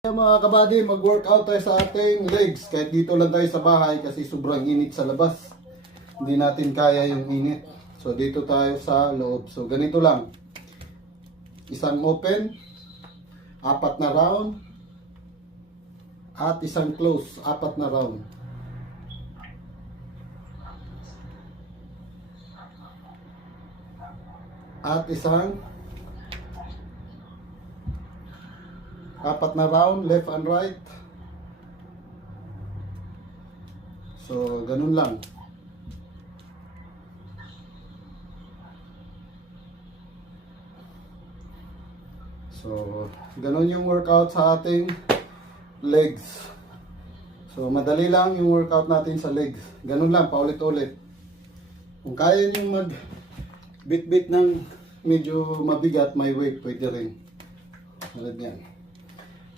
Mga kabady, mag-workout tayo sa ating legs. Kahit dito lang tayo sa bahay kasi sobrang init sa labas. Hindi natin kaya yung init. So dito tayo sa loob. So ganito lang. Isang open, 4 na round. At isang close, 4 na round. At isang 4 na round, left and right. So, ganun lang. So, ganun yung workout sa ating legs. So, madali lang yung workout natin sa legs. Ganun lang, paulit-ulit. Kung kaya nyo mag-bit-bit ng medyo mabigat, may weight, pwede rin. Tulad yan.